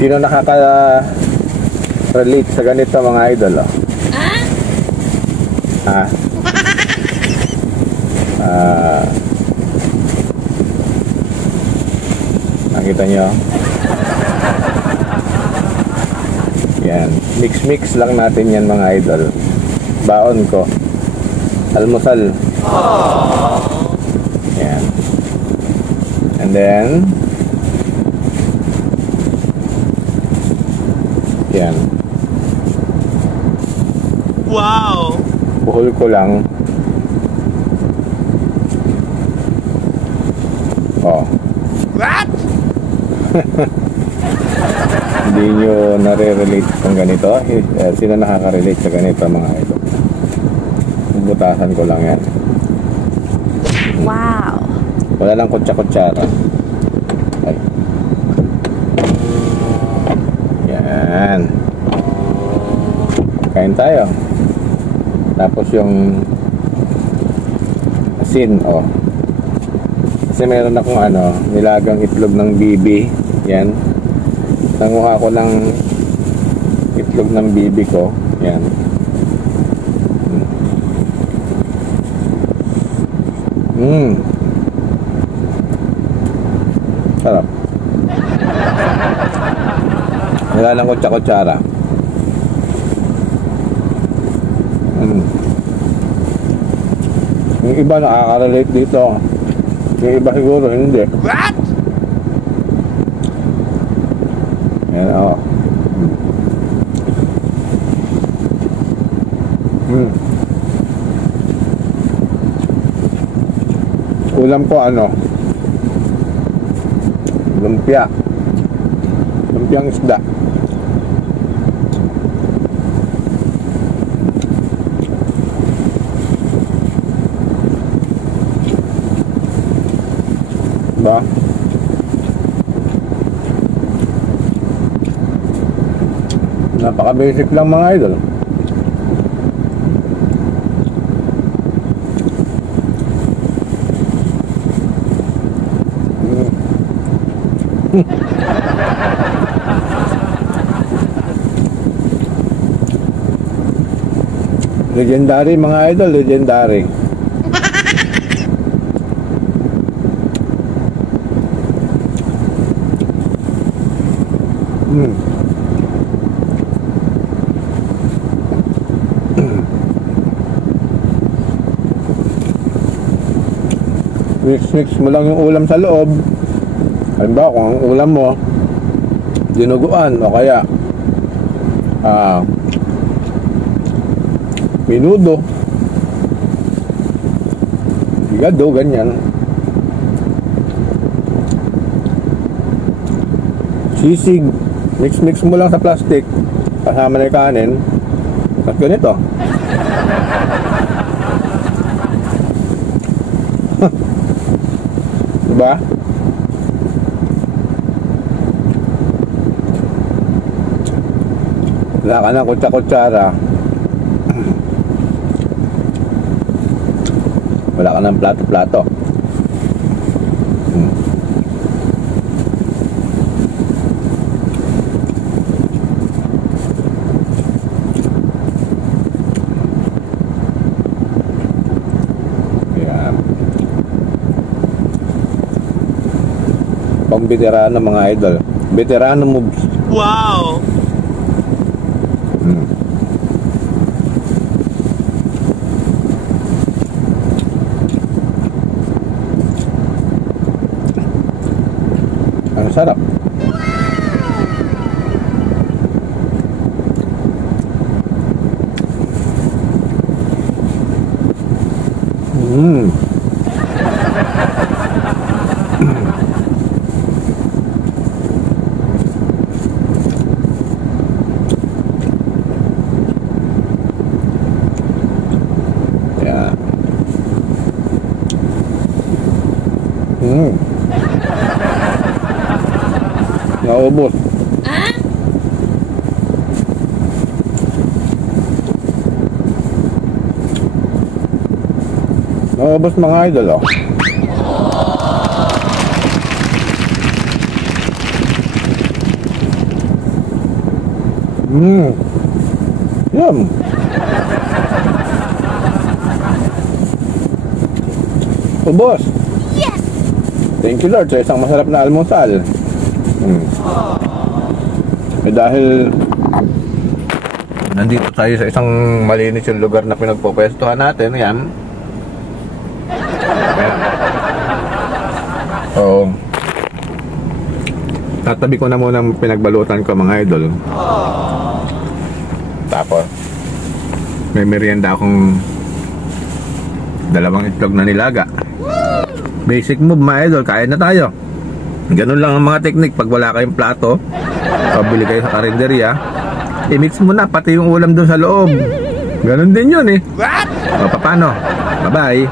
Sino nakaka-relate sa ganito mga idol? Oh? Ha? Nakita nyo? Yan. Mix lang natin yan mga idol. Baon ko. Almusal. Yan. And then yan. Wow! Buhol ko lang. Oh. What? Hindi nyo nare-relate kung ganito. Sino nakaka-relate sa ganito mga idol? Butasan ko lang yan. Wow! Wala lang kutsa-kutsara. Ay. Yan. Kain tayo. Tapos yung asin, oh. Kasi meron akong nilagang itlog ng bibi. Yan. Nanguha ko ng itlog ng bibi ko. Yan. Sarap. Nilalang kutsa-kutsara. Yung iba nakaka-relate dito. Yung iba siguro hindi. What? Yan, oh. Ulam ko lumpia. Lumpiang isda. Ba? Napaka-basic lang mga idol. Legendary mga idol, legendary. Mix mo lang yung ulam sa loob. Halimbawa kung ang ulam mo dinuguan o kaya minudo, higado, ganyan. Sisig, mix mo lang sa plastic kasama na yung kanin at ganito. Diba? Wala ka ng kutsa-kutsara, wala ka ng plato-plato. Yan. Pang veterano mga idol. Veterano moves. Wow! Ang sarap. Yeah. Naubos. Naubos mga idol, oh. Yum. Oh, boss. Yes! Thank you Lord sa isang masarap na almusal. Dahil nandito tayo sa isang malinis yung lugar na pinagpupwestuhan natin. Yan. So, tatabi ko na muna ang pinagbalutan ko mga idol. Tapos may merienda akong dalawang itlog na nilaga. Basic move mga idol, kain na tayo. Ganun lang ang mga teknik. Pag wala kayong plato, pabili kayo sa karinderya, i-mix mo na pati yung ulam doon sa loob. Ganun din yun eh. O paano? Bye bye.